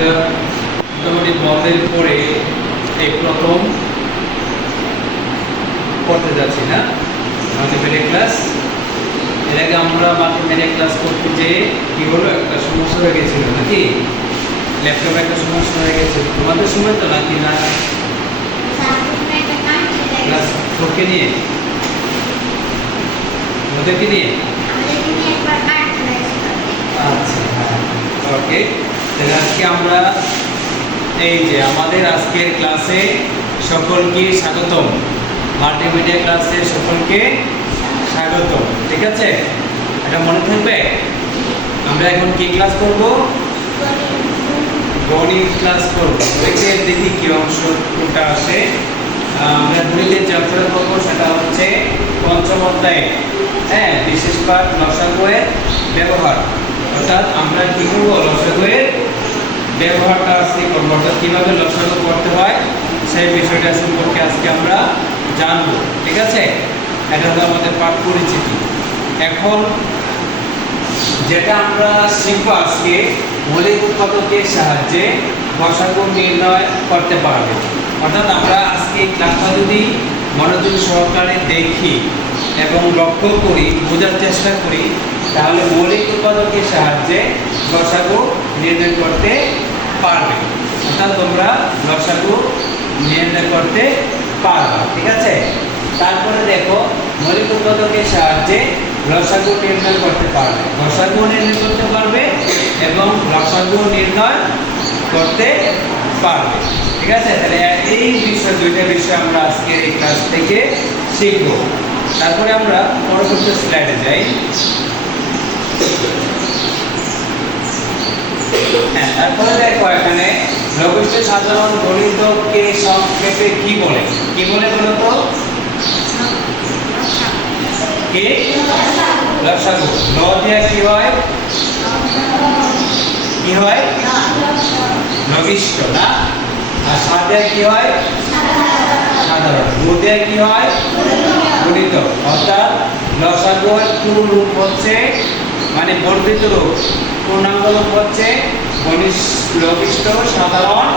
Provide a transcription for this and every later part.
আমরা মোটামুটি বন্ধের পরে এই প্রথম করতে যাচ্ছি না মাল্টিমিডিয়া ক্লাস। এর আগে আমরা মাল্টিমিডিয়া ক্লাস করতে যেয়ে কি হলো, একটা সমস্যা হয়ে গেছিল নাকি, ল্যাপটপে একটা সমস্যা হয়ে গেছিল। তোমাদের সময় তো নাকি না ক্লাস ফোরকে নিয়ে ওদেরকে নিয়ে আচ্ছা হ্যাঁ ওকে। তাহলে আজকে আমরা এই যে আমাদের আজকের ক্লাসে সকলকে স্বাগতম, মাল্টিমিডিয়া ক্লাসে সকলকে স্বাগতম। ঠিক আছে, এটা মনে থাকবে। আমরা এখন কি ক্লাস করব? গণিত ক্লাস করব। দেখি কি অংশ কোনটা আসে। আমরা গণিতের চ্যাপ্টার করবো, সেটা হচ্ছে পঞ্চম অধ্যায়ে হ্যাঁ বিশেষ পাঠ লসাগুয়ের ব্যবহার। অর্থাৎ আমরা কি করবো, লসাগুয়ের ব্যবহারটা আজকে করবো, অর্থাৎ কীভাবে লসাগু করতে হয় সেই বিষয়টা সম্পর্কে আজকে আমরা জানবো। ঠিক আছে, এটা হলো আমাদের পাঠ পরিচিতি। এখন যেটা আমরা শিখবো আজকে, মৌলিক উৎপাদকের সাহায্যে লসাগু নির্ণয় করতে পারবে। অর্থাৎ আমরা আজকে এই ক্লাসটা যদি মনোযোগ সহকারে দেখি এবং লক্ষ্য করি, বোঝার চেষ্টা করি, তাহলে মৌলিক উৎপাদকের সাহায্যে লসাগু নির্ণয় করতে পারবে। অর্থাৎ তোমরা লসাগু নির্ণয় করতে পারবে। ঠিক আছে, তারপরে দেখো মৌলিক উৎপাদকের সাহায্যে লসাগু নির্ণয় করতে পারবে, লসাগু নির্ণয় করতে পারবে এবং লসাগু নির্ণয় করতে পারবে। ঠিক আছে, তাহলে এই বিষয় দুইটা বিষয় আমরা আজকের এই ক্লাস থেকে শিখব। তারপরে আমরা পরবর্তী স্লাইডে যাই। হ্যাঁ, তারপরে দেখো এখানে লঘিষ্ঠ সাধারণ গণিতকে সংক্ষেপে কি বলে? কি বলে বলো তো? কি? লসাগু। ল দিয়ে কি হয়? কি হয়? লঘিষ্ঠ না। আর সা দিয়ে কি হয়? সাধারণ। গু দিয়ে কি হয়? গণিত। অর্থাৎ লসাগুর পুরো রূপ হচ্ছে, মানে বর্ধিত রূপ, পূর্ণাঙ্গ রূপ হচ্ছে লঘিষ্ঠ সাধারণ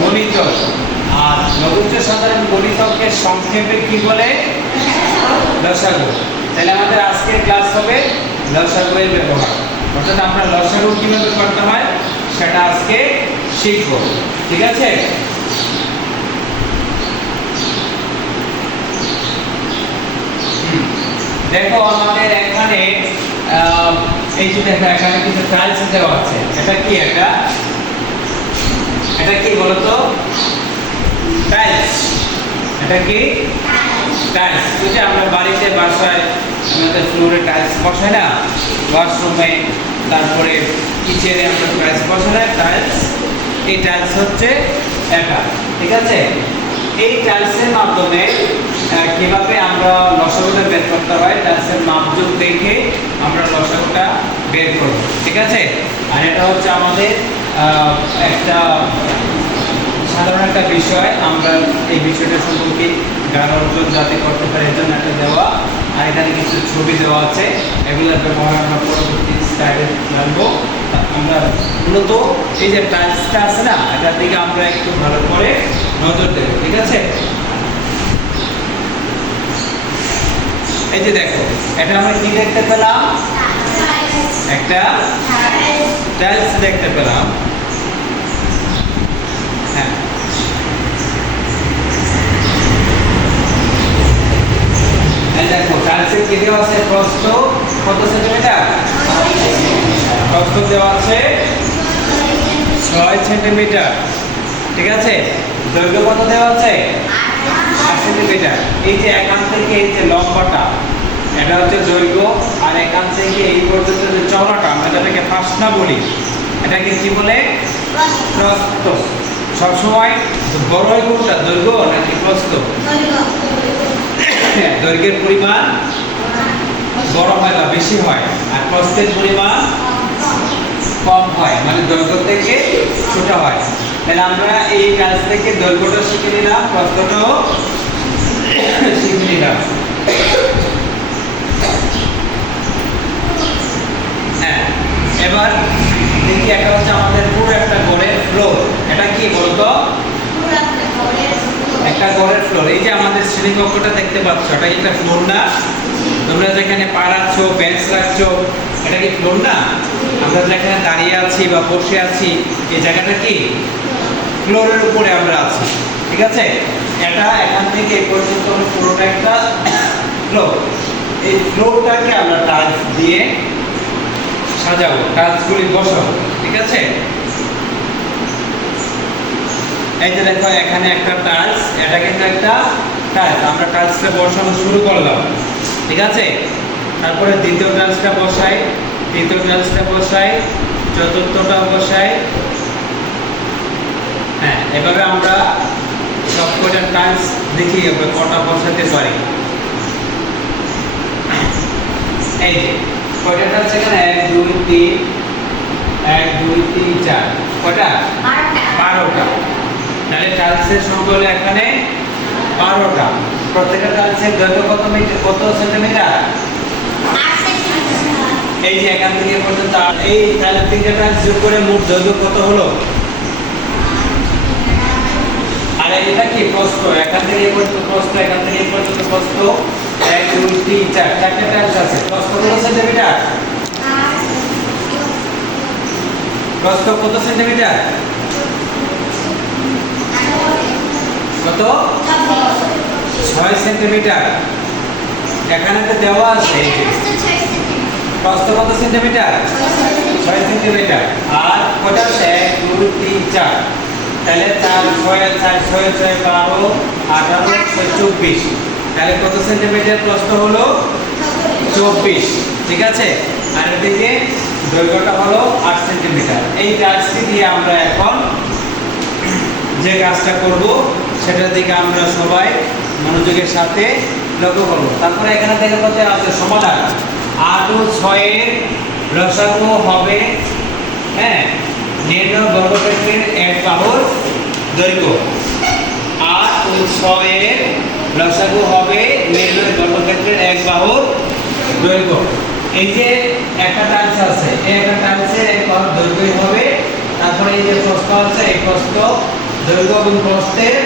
গণিতক। আর লঘিষ্ঠ সাধারণ গণিতককে সংক্ষেপে কি বলে? লসাগু। তাহলে আমাদের আজকের ক্লাস হবে লসাগুর ব্যবহার। অর্থাৎ আমরা লসাগু কিভাবে করতে হয় সেটা আজকে শিখব। ঠিক আছে, দেখো আমাদের এখানে এই যে দেখো এখানে কিছু টাইলস দেওয়া আছে। এটা কি? এটা কি বলতো? টাইলস। এটা কি? টাইলস। যদি আমরা বাড়িতে বাসায় আমাদের ফ্লোরে টাইলস বসাই না, ওয়াশরুমে, তারপরে কিচেনে আমরা টাইলস বসাই না, টাইলস। এই টাইলস হচ্ছে এটা। ঠিক আছে, এই টাইলসের মাধ্যমে কিভাবে আমরা লসাগুটা বের করতে হয়, টাইলসের মাপযোগ দেখে আমরা লসাগুটা বের করব। ঠিক আছে, আর এটা হচ্ছে আমাদের একটা সাধারণ একটা বিষয়। আমরা এই বিষয়টা সম্পর্কে জ্ঞান অর্জন যাতে করতে পারি এর জন্য একটা দেওয়া, আর এখানে কিছু ছবি দেওয়া আছে, এগুলোর ব্যবহার আমরা পরবর্তী স্লাইডে জানবো। আমরা মূলত এই যে টাইলসটা আছে না, এটার দিকে আমরা একটু ভালো করে নজর দেব। ঠিক আছে, এই যে দেখো এটা আমরা কি দেখতে পেলাম? একটা টাইলস দেখতে পেলাম। হ্যাঁ, এই দেখো টাইলসের কি দেওয়া আছে? প্রস্থ কত সেন্টিমিটার? প্রস্থ দেওয়া আছে 6 সেন্টিমিটার। ঠিক আছে, দৈর্ঘ্য কত দেওয়া আছে? 8 সেন্টিমিটার। এই যে এখান থেকে এই যে লম্বাটা, এটা হচ্ছে দৈর্ঘ্য, আর এখান থেকে এই পর্যন্ত যে চওড়াটা, আমরা যেটাকে ফাসনা বলি, এটাকে কি বলে? প্রস্থ। সবসময় বড় হয় কোনটা, দৈর্ঘ্য নাকি প্রস্থ? দৈর্ঘ্যের পরিমাণ বড় হয় বা বেশি হয়, আর প্রস্থের পরিমাণ কম হয়, মানে দৈর্ঘ্য থেকে ছোট হয়। তাহলে আমরা এই কাজ থেকে দৈর্ঘ্যটা শিখে নিলাম, প্রস্থটাও শিখে নিলাম। হ্যাঁ, এবার দেখি একটা হচ্ছে আমাদের পুরো একটা ঘরের শ্রেণীকক্ষটা দেখতে পাচ্ছ, এটা কি একটা ফ্লোর না? তোমরা যেখানে পা রাখছো, বেঞ্চ রাখছো, এটা কি ফ্লোর না? আমরা যেখানে দাঁড়িয়ে আছি বা বসে আছি, এই জায়গাটা কি ফ্লোরের উপরে আমরা আছি, ঠিক আছে? এটা এখান থেকে এই পর্যন্ত হলো পুরোটা একটা ফ্লোর। এই ফ্লোরটাকে আমরা টাইলস দিয়ে সাজাবো, টাইলসগুলি বসাবো, ঠিক আছে? এই যে দেখো এখানে একটা টাইলস, এটা কিন্তু একটা টাইলস, আমরা টাইলসটা বসানো শুরু করলাম, ঠিক আছে? তারপরে দ্বিতীয় টাইলসটা বসাই, তৃতীয় টাইলসটা বসাই, চতুর্থটা বসাই। হ্যাঁ, এভাবে আমরা সব কটা টাইলস দেখি আমরা কটা বসাতে পারি। এই যে কয়টা টাইলস এখানে 1 2 3 1 2 3 4 কয়টা 12টা। তাহলে টাইলসের সংখ্যা হলো এখানে 12টা। প্রত্যেকটা টাইলসের দৈর্ঘ্য কত মিটার, কত সেন্টিমিটার? 8 সেন্টিমিটার। এই যে এখান থেকে পর্যন্ত এই তাহলে তিনটা টাইলস যোগ করে মোট দৈর্ঘ্য কত হলো? আর এটা কি প্রস্থ, এখান থেকে এই পর্যন্ত প্রস্থ, এখান থেকে এই পর্যন্ত প্রস্থ 1 2 3 4 চারটা টাইলস আছে। প্রস্থ কত সেন্টিমিটার? প্রস্থ কত সেন্টিমিটার? কত? 6 সেন্টিমিটার। এখানে তো দেওয়া আছে এই যে প্রস্থ কত সেন্টিমিটার? 6 সেন্টিমিটার। আর কত আছে? 1 2 3 4। তাহলে 4 6 4 6 6 12 18 24। তাহলে কত সেন্টিমিটার প্রস্থ হলো? 24, ঠিক আছে? আর এদিকে দৈর্ঘ্যটা হলো 8 সেন্টিমিটার। এই টাইলসটি দিয়ে আমরা এখন যে কাজটা করব সেটার দিকে আমরা সবাই মনোযোগের সাথে লক্ষ্য করব। তারপরে এখানে দেখে কত আছে সমাধান। 8 ও 6 এর লসাগু হবে, হ্যাঁ, নির্ণয় বর্গক্ষেত্রের এক বাহুর দৈর্ঘ্য। 8 ও 6 এর লসাগু হবে নির্ণয় বর্গক্ষেত্রের এক বাহুর দৈর্ঘ্য। এই যে একটা টাইলস আছে, এই একটা টাইলসের এক বাহুর দৈর্ঘ্য হবে। তারপরে এই যে প্রস্থ আছে, এই প্রস্থ দৈর্ঘ্য গুণ প্রস্থের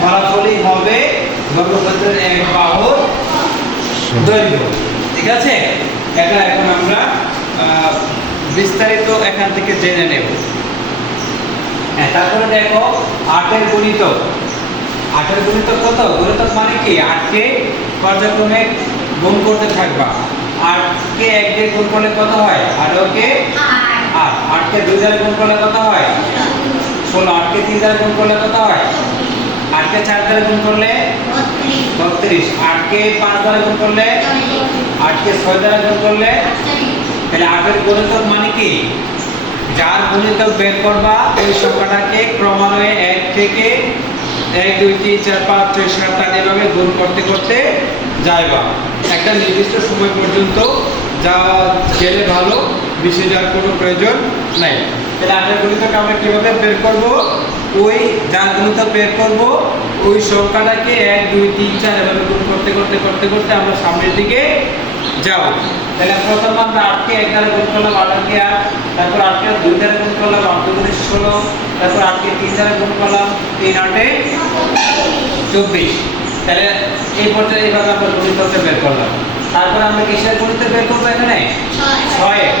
ফলাফলই হবে বর্গক্ষেত্রের এক বাহুর দৈর্ঘ্য, ঠিক আছে? এটা এখন আমরা বিস্তারিত এখান থেকে জেনে নেব। হ্যাঁ, তারপরে দেখো 8 এর গুণিতক। 8 এর গুণিতক কত? গুণিতক মানে কি? 8 কে পর্যায়ক্রমে গুণ করতে থাকবা। 8 কে 1 দিয়ে গুণ করলে কত হয়? 8 কে 8। 8 কে 2 দ্বারা গুণ করলে কত হয়? 16। 8 কে 3 দ্বারা গুণ করলে কত হয়? 8 কে 4 দ্বারা গুণ করলে 32। 8 কে 5 দ্বারা গুণ করলে 8 কে 6 দ্বারা গুণ করলে। তাহলে 8 এর গুণিতক মানে কি? যার গুণিতক বের করবা ওই সংখ্যাটাকে ক্রমান্বয়ে 1 থেকে 1 2 3 4 5 6 7 8 এভাবে গুণ করতে করতে যাইবা। একটা নির্দিষ্ট সময় পর্যন্ত যাওয়া গেলে ভালো, বেশি যাওয়ার কোনো প্রয়োজন নাই। তাহলে 8 এর গুণিতক আমরা কিভাবে বের করব? ওই যার গুণিতক বের করব ওই সংখ্যাটাকে 1 2 3 4 এভাবে গুণ করতে করতে করতে করতে আমরা সামনের দিকে যাব। তাহলে প্রথম আমরা 8 কে 1 দ্বারা গুণ করলাম, 8 কে 8। তারপর 8 কে 2 দ্বারা গুণ করলাম, 8 2 গুণে 16। তারপর 8 কে 3 দ্বারা গুণ করলাম, 3 8 এ 24। তাহলে এই পর্যায়ে এইভাবে আমরা গুণিতকটা বের করলাম। তারপর আমরা কিসের গুণিতক বের করব? এখানে 6 এর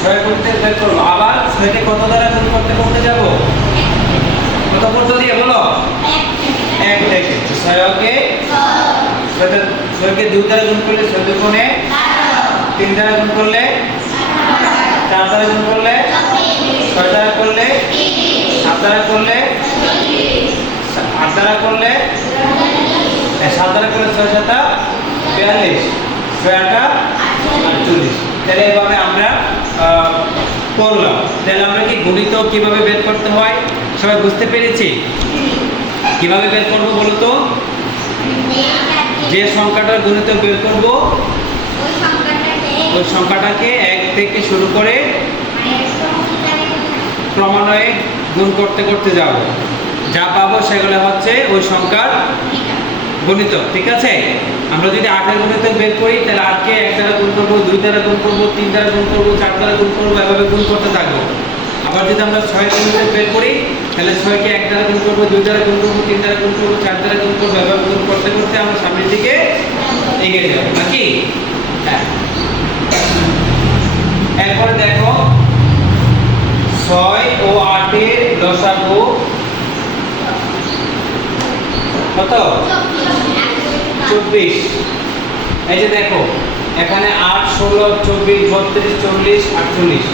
6 এর গুণিতক বের করব। আবার 6 কে কত দ্বারা গুণ করতে করতে যাব? কত পদ্ধতি বলো? 1 থেকে 6 কে 6 কে 2 দ্বারা গুণ করলে 6 2 গুণে 3 দ্বারা গুণ করলে 4 দ্বারা গুণ করলে 6 দ্বারা করলে 7 দ্বারা করলে 8 দ্বারা করলে 7 দ্বারা করলে 6 7 42 6 8 48। তাহলে এভাবে আমরা করলাম। তাহলে আমরা কি গুণিতক কিভাবে বের করতে হয় সবাই বুঝতে পেরেছি? কিভাবে বের করবো বলো তো? যে সংখ্যাটার গুণিতক বের করব ওই সংখ্যাটাকে 1 থেকে শুরু করে ক্রমান্বয়ে গুণ করতে করতে যাব। যা পাবো সেগুলো হচ্ছে ওই সংখ্যার গুণিতক, ঠিক আছে? আমরা যদি 8 এর গুণিতক বের করি তাহলে 8 কে 1 দ্বারা গুণ করব, 2 দ্বারা গুণ করব, 3 দ্বারা গুণ করব, 4 দ্বারা গুণ করব, এভাবে গুণ করতে থাকবো। আবার যদি আমরা 6 গুণিতক বের করি তাহলে 6 কে 1 দ্বারা গুণ করব, 2 দ্বারা গুণ করব, 3 দ্বারা গুণ করব, 4 দ্বারা গুণ করব, এভাবে গুণ করতে করতে আমরা সামনের দিকে এগিয়ে যাব নাকি? হ্যাঁ। এরপরে দেখো 6 ও 8 এর লসাগু কত? 24। এই যে দেখো এখানে 8 16 24 32 40 48,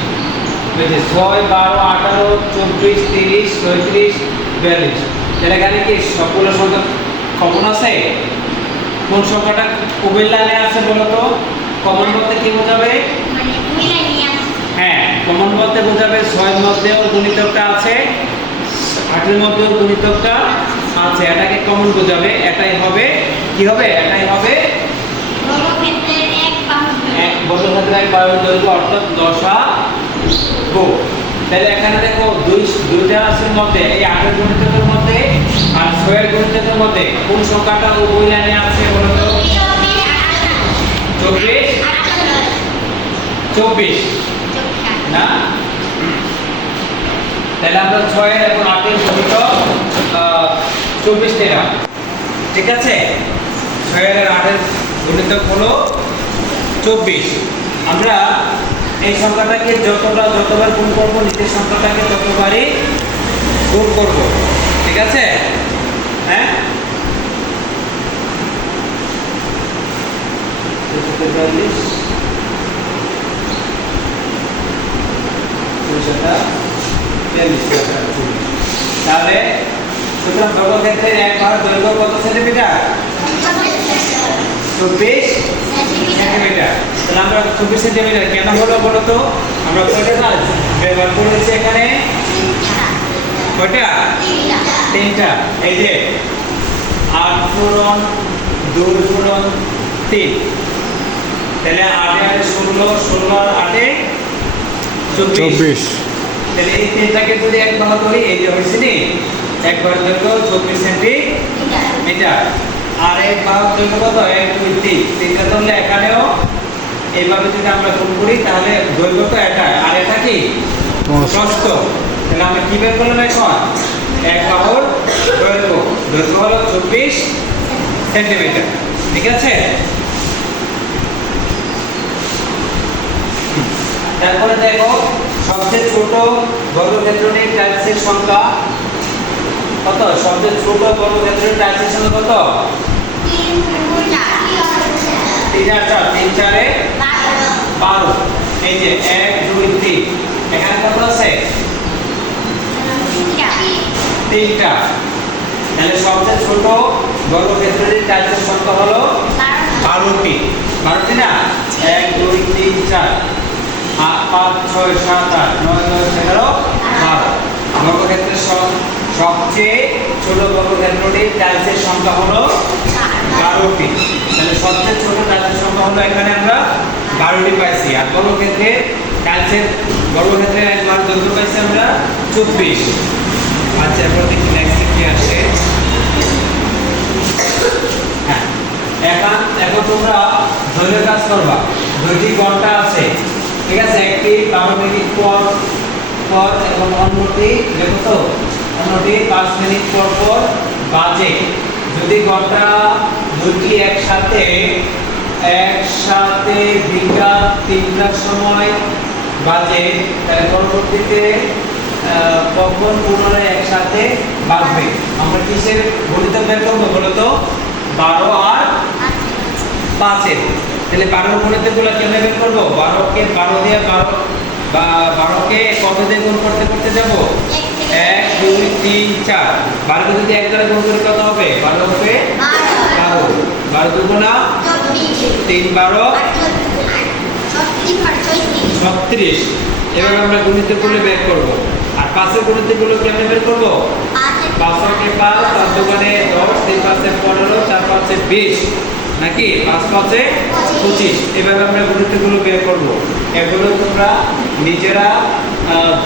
এই যে 6 12 18 24 30 36 42। তাহলে এখানে কি সবগুলো সংখ্যা কমন আছে? কোন সংখ্যাটা উভয় লাইনে আছে বলো তো? কমন বলতে কি বোঝাবে? মানে মিলাই নিয়ে আসছে। হ্যাঁ, কমন বলতে বোঝাবে 6 এর মধ্যেও গুণিতকটা আছে, 8 এর মধ্যেও গুণিতকটা আছে, এটাকে কমন বোঝাবে। এটাই হবে কি হবে? এটাই হবে বর্গক্ষেত্রের এক বাহুর দৈর্ঘ্য। এক বর্গক্ষেত্রের এক বাহুর দৈর্ঘ্য অর্থাৎ লসাগু। তাহলে এখানে দেখো দুইটা রাশির মধ্যে এই 8 এর গুণিতকের মধ্যে আর 6 এর গুণিতকের মধ্যে কোন সংখ্যাটা উভয় লাইনে আছে বলো তো? 24 24 না? তাহলে আমরা 6 এর এবং 8 এর গুণিতক 24 নিলাম, ঠিক আছে? 6 এর আর 8 এর গুণিতক হলো 24। আমরা এই সংখ্যাটাকে যতবার গুণ করব নিচের সংখ্যাটাকে ততবারই গুণ করব, ঠিক আছে? হ্যাঁ, 43 তাহলে সুতরাং বর্গক্ষেত্রের এক বাহুর দৈর্ঘ্য কত সেন্টিমিটার? 24 সেন্টিমিটার। তাহলে আমরা 24 সেন্টিমিটার কেন হলো বলো তো? আমরা কয়টা কাজ ব্যবহার করেছি এখানে? কয়টা? 3টা। এই যে 8 গুণন 2 গুণন 3, তাহলে 8 এ 16, 16 আর 8 এ 24। তাহলে এই 3টাকে যদি এক ভাগ করি এই যে হইছে নি এক ভাগ দৈর্ঘ্য 24 সেন্টিমিটার। আর এক ভাগ দৈর্ঘ্য কত? 1 2 3, তিনটা ধরলে এখানেও এইভাবে যদি আমরা গুণ করি তাহলে দৈর্ঘ্য তো এটা আর এটা কি প্রস্থ। তাহলে আমরা কি বের করলাম এখন? এক বাহুর দৈর্ঘ্য হলো 24 সেন্টিমিটার, ঠিক আছে? তারপরে দেখো সবচেয়ে ছোট বর্গক্ষেত্রের টাইলসের সংখ্যা কত? সবচেয়ে ছোট বর্গক্ষেত্রের টাইলসের সংখ্যা কত? 3 আর 4, 3 4 এ 12। এই যে 1 2 3, এখানে কত আছে? 3টা। তাহলে সবচেয়ে ছোট বর্গক্ষেত্রের টাইলসের সংখ্যা হলো 12টি। 12টি না? 1 2 3 4 5 6 7 8 9 10 11 12। বর্গক্ষেত্রের সবচেয়ে ছোট বর্গক্ষেত্রটির টাইলসের সংখ্যা হলো 12টি। তাহলে সবচেয়ে ছোট টাইলসের সংখ্যা হলো এখানে আমরা 12টি পাইছি। আর বর্গক্ষেত্রের টাইলসের বর্গক্ষেত্রের এক বাহুর দৈর্ঘ্য পাইছি আমরা 24। আচ্ছা, এরপর দেখি নেক্সট কি আসে। হ্যাঁ, এখন তোমরা দৈর্ঘ্য কাজ করবা। দুইটি ঘন্টা আছে, ঠিক আছে? একটি 12 মিনিট পর পর এবং অন্যটি দেখো তো অন্যটি 5 মিনিট পর পর বাজে। যদি ঘন্টা দুটি একসাথে বিকাল 3টার সময় বাজে তাহলে পরবর্তীতে কখন পুনরায় একসাথে বাজবে? আমরা কিসের গণিত বের করবো বলো তো? 12 আর 5 এর। তাহলে 12 গণিতগুলো কেমনে বের করবো? 12কে 12 দিয়ে 12কে কত দিয়ে গুণ করতে করতে যাব? 1 2 3 4। 12 যদি 1 দ্বারা গুণ করি কত হবে? 12 হবে 12। 12 দুগুণা 3 12 36। এভাবে আমরা গণিতগুলো বের করব। আর 5 এর গণিতগুলো কেমনে বের করব? 5 কে 5, 5 দুগুণে 10, 3 5 15, 4 5 20 নাকি? 5 5 25। এভাবে আমরা গণিতগুলো বের করব। এগুলো তোমরা নিজেরা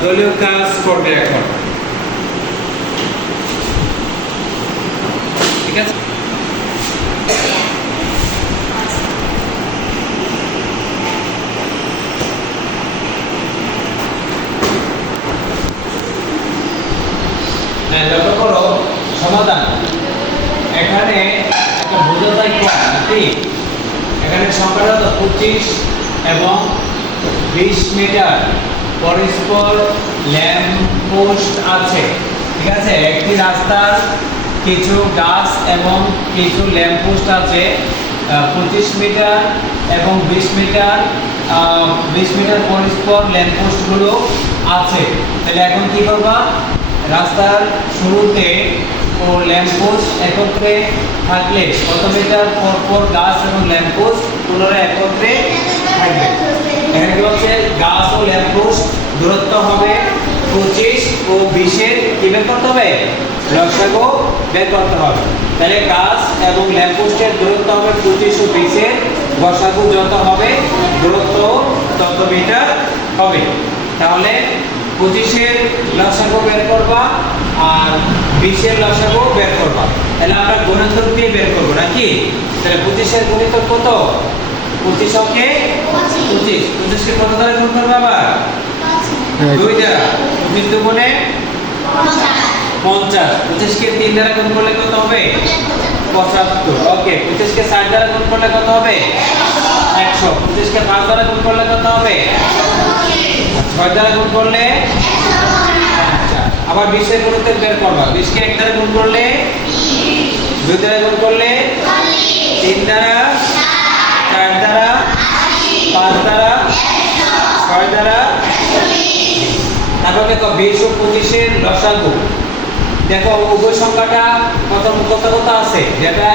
দলীয় কাজ করবে এখন, ঠিক আছে? লক্ষ্য করো সমাধান। এখানে একটা বোঝাতাই কম নাকি? এখানে সংখ্যাটা তো 25 এবং 20 মিটার পরস্পর ল্যাম্প পোস্ট আছে। ঠিক আছে, একটি রাস্তার কিছু গাছ এবং কিছু ল্যাম্প পোস্ট আছে 25 মিটার এবং 20 মিটার 20 মিটার পরস্পর ল্যাম্প পোস্টগুলো আছে। তাহলে এখন কি করবা? রাস্তার শুরুতে ও ল্যাম্প পোস্ট একত্রে থাকলে কত মিটার পর পর গাছ এবং ল্যাম্প পোস্ট পুনরায় একত্রে থাকবে? এখানে কি হচ্ছে, গাছ ও ল্যাম্প পোস্ট দূরত্ব হবে 25 ও 20 এর কি বের করতে হবে? লসাগু বের করতে হবে। তাহলে গাছ এবং ল্যাম্প পোস্টের দূরত্ব হবে 25 ও 20 এর, লসাগু যত হবে দূরত্ব তত মিটার হবে। তাহলে 25 এর লসাগু বের করবা আর 20 এর লসাগু বের করবা। তাহলে আমরা গুণিতক দিয়ে বের করব নাকি? তাহলে 25 এর গুণিতক কত? 25 কে 25 কে কত দ্বারা গুণ করব? আবার 2 দ্বারা। 25 দুগুণে 50। 25 কে 3 দ্বারা গুণ করলে কত হবে? 75। ওকে, 25 কে 60 দ্বারা গুণ করলে কত হবে? 100। 25 কে 5 দ্বারা গুণ করলে কত হবে? 6 দ্বারা গুণ করলে আচ্ছা। আবার 20 এর গুণিতক বের করবা। 20 কে 1 দ্বারা গুণ করলে 2 দ্বারা গুণ করলে 3 দ্বারা 4 দ্বারা 5 দ্বারা 6 দ্বারা। তারপর দেখো 20 ও 25 এর লসাগু। দেখো উভয় সংখ্যাটা কত কত কত আছে? যেটা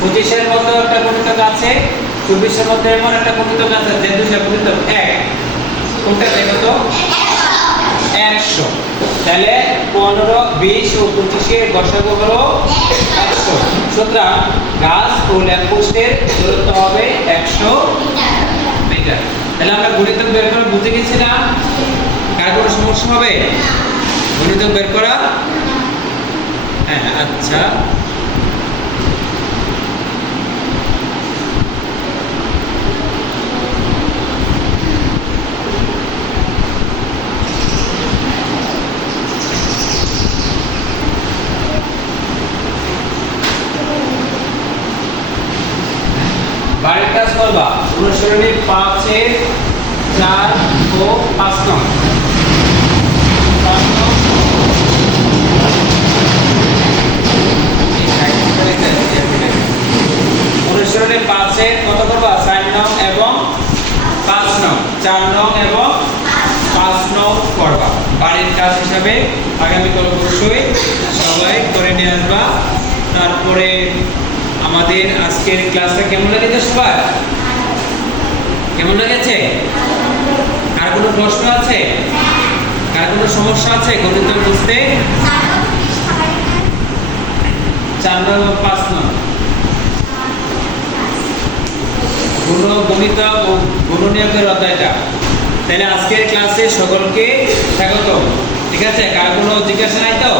25 এর মধ্যে একটা গুণিতক আছে, 24 এর মধ্যে এমন একটা গুণিতক আছে যে দুইটা গুণিতক এক। কোনটা দেখো তো? 100। তাহলে 15, 20 ও 25 এর লসাগু হলো 100। সুতরাং গাছ ও ল্যাম্প পোস্টের দূরত্ব হবে 100 মিটার। তাহলে আমরা গুণিতক বের করে বুঝে গেছি না? কার কোনো সমস্যা হবে গণিতক বের করা? হ্যাঁ, আচ্ছা। বাড়ির কাজ করবা। অনুসরণী 5 এর 4 ও 5 নং। অনুসরণে 5 এর কত করবা? 4 নং এবং 5 নং, 4 নং এবং 5 নং করবা বাড়ির কাজ হিসাবে। আগামীকাল অবশ্যই সবাই করে নিয়ে আসবা। তারপরে আমাদের আজকের ক্লাসটা কেমন লেগেছে সবার? কেমন লেগেছে? কার কোনো প্রশ্ন আছে? কার কোনো সমস্যা আছে গণিত বুঝতে? 4 নং এবং 5 নং গণিত ও গুণনীয়কের অধ্যায়টা। তাহলে আজকের ক্লাসে সকলকে স্বাগত। ঠিক আছে, কার কোনো জিজ্ঞাসা নাই তো?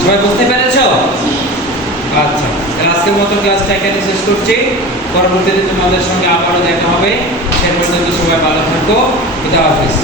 সবাই বুঝতে পেরেছো? আচ্ছা, তাহলে আজকের মতো ক্লাসটা এখানে শেষ করছি। পরবর্তীতে তোমাদের সঙ্গে আবারও দেখা হবে। সে পর্যন্ত সবাই ভালো থাকো। খুদা হাফেজ।